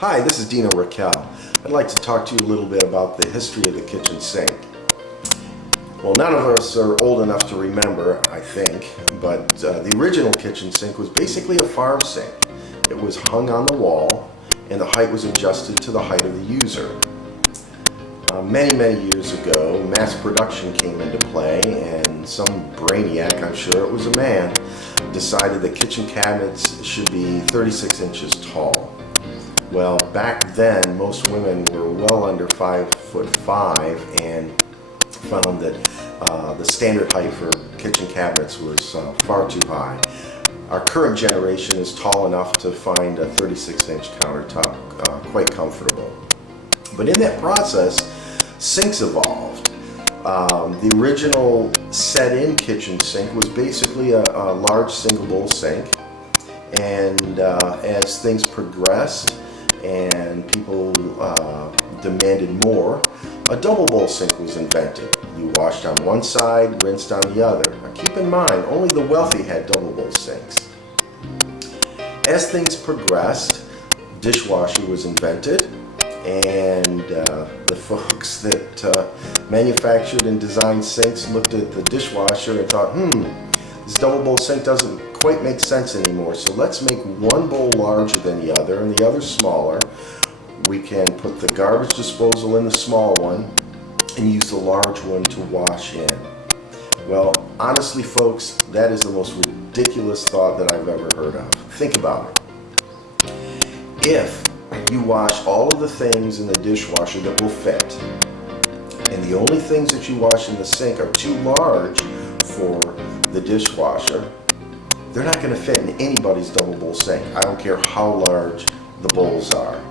Hi, this is Dean and Rachiele. I'd like to talk to you a little bit about the history of the kitchen sink. Well, none of us are old enough to remember, I think, but the original kitchen sink was basically a farm sink. It was hung on the wall and the height was adjusted to the height of the user. Many years ago, mass production came into play and some brainiac, I'm sure it was a man, decided that kitchen cabinets should be 36 inches tall. Well, back then, most women were well under 5'5" and found that the standard height for kitchen cabinets was far too high. Our current generation is tall enough to find a 36-inch countertop quite comfortable. But in that process, sinks evolved. The original set-in kitchen sink was basically a large single bowl sink, and as things progressed and people demanded more, a double bowl sink was invented. You washed on one side, rinsed on the other. Now keep in mind, only the wealthy had double bowl sinks. As things progressed, dishwasher was invented, and the folks that manufactured and designed sinks looked at the dishwasher and thought, this double bowl sink doesn't quite make sense anymore, so let's make one bowl larger than the other and the other smaller. We can put the garbage disposal in the small one and use the large one to wash in. Well, honestly folks, that is the most ridiculous thought that I've ever heard of. Think about it. If you wash all of the things in the dishwasher that will fit, and the only things that you wash in the sink are too large for the dishwasher, they're not going to fit in anybody's double bowl sink. I don't care how large the bowls are.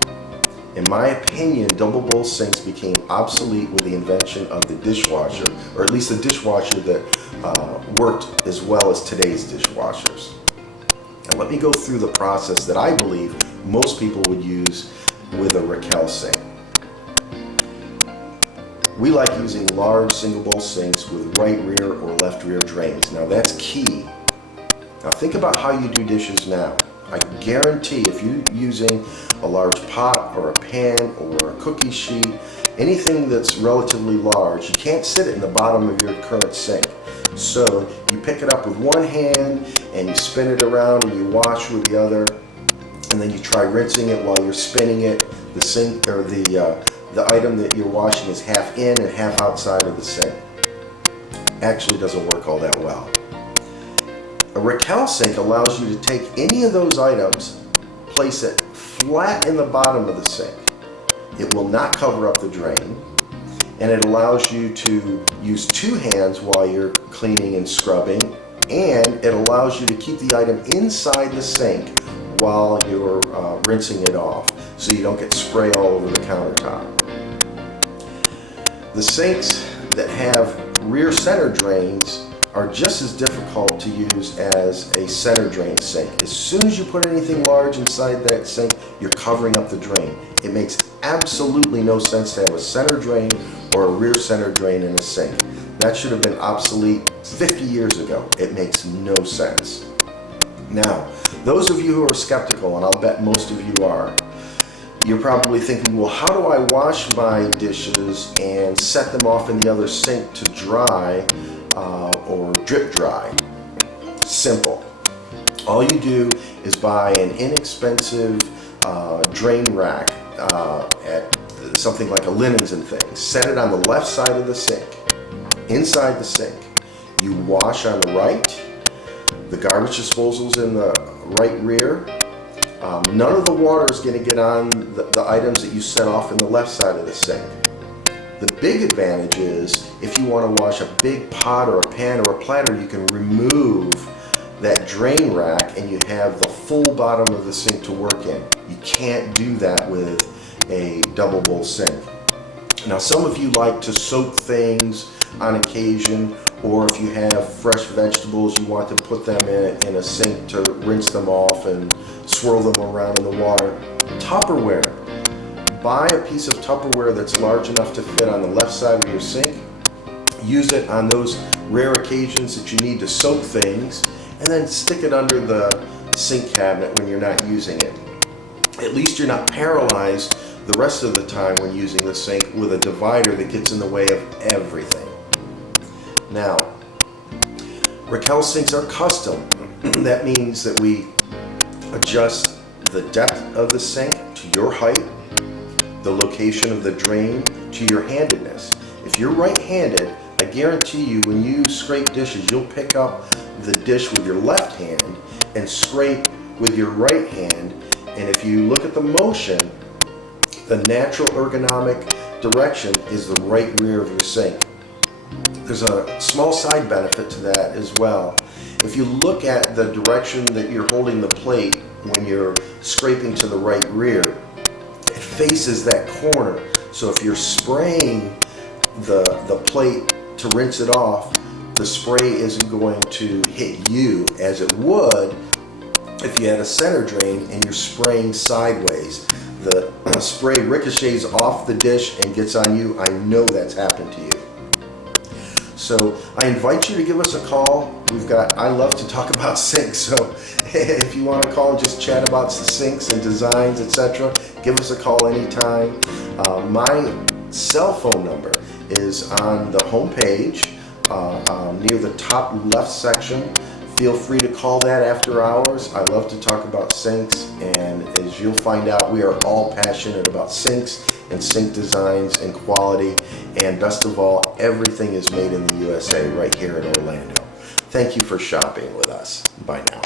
In my opinion, double bowl sinks became obsolete with the invention of the dishwasher, or at least the dishwasher that worked as well as today's dishwashers. Now let me go through the process that I believe most people would use with a Rachiele sink. We like using large single bowl sinks with right rear or left rear drains. Now that's key. Now think about how you do dishes now. I guarantee if you're using a large pot or a pan or a cookie sheet, anything that's relatively large, you can't sit it in the bottom of your current sink. So you pick it up with one hand and you spin it around and you wash with the other, and then you try rinsing it while you're spinning it. The sink or the item that you're washing is half in and half outside of the sink. Actually doesn't work all that well. A Rachiele sink allows you to take any of those items, place it flat in the bottom of the sink. It will not cover up the drain, and it allows you to use two hands while you're cleaning and scrubbing, and it allows you to keep the item inside the sink while you're rinsing it off, so you don't get spray all over the countertop. The sinks that have rear center drains are just as difficult to use as a center drain sink. As soon as you put anything large inside that sink, you're covering up the drain. It makes absolutely no sense to have a center drain or a rear center drain in a sink. That should have been obsolete 50 years ago. It makes no sense. Now, those of you who are skeptical, and I'll bet most of you are, you're probably thinking, well, how do I wash my dishes and set them off in the other sink to dry or drip dry? Simple. All you do is buy an inexpensive drain rack at something like a Linens and Things. Set it on the left side of the sink, inside the sink. You wash on the right. The garbage disposal's in the right rear. None of the water is going to get on the items that you set off in the left side of the sink. The big advantage is if you want to wash a big pot or a pan or a platter, you can remove that drain rack and you have the full bottom of the sink to work in. You can't do that with a double bowl sink. Now some of you like to soak things on occasion, or if you have fresh vegetables, you want to put them in a sink to rinse them off and swirl them around in the water. Tupperware. Buy a piece of Tupperware that's large enough to fit on the left side of your sink. Use it on those rare occasions that you need to soak things, and then stick it under the sink cabinet when you're not using it. At least you're not paralyzed the rest of the time when using the sink with a divider that gets in the way of everything. Now, Rachiele sinks are custom. That means that we adjust the depth of the sink to your height, the location of the drain to your handedness. If you're right-handed, I guarantee you when you scrape dishes, you'll pick up the dish with your left hand and scrape with your right hand. And if you look at the motion, the natural ergonomic direction is the right rear of your sink. There's a small side benefit to that as well. If you look at the direction that you're holding the plate when you're scraping to the right rear, it faces that corner. So if you're spraying the plate to rinse it off, the spray isn't going to hit you as it would if you had a center drain and you're spraying sideways. The spray ricochets off the dish and gets on you. I know that's happened to you. So I invite you to give us a call. I love to talk about sinks, so if you want to call and just chat about the sinks and designs, etc., give us a call anytime. My cell phone number is on the home page near the top left section. Feel free to call that after hours. I love to talk about sinks, and as you'll find out, we are all passionate about sinks and sink designs and quality, and best of all, everything is made in the USA right here in Orlando. Thank you for shopping with us. Bye now.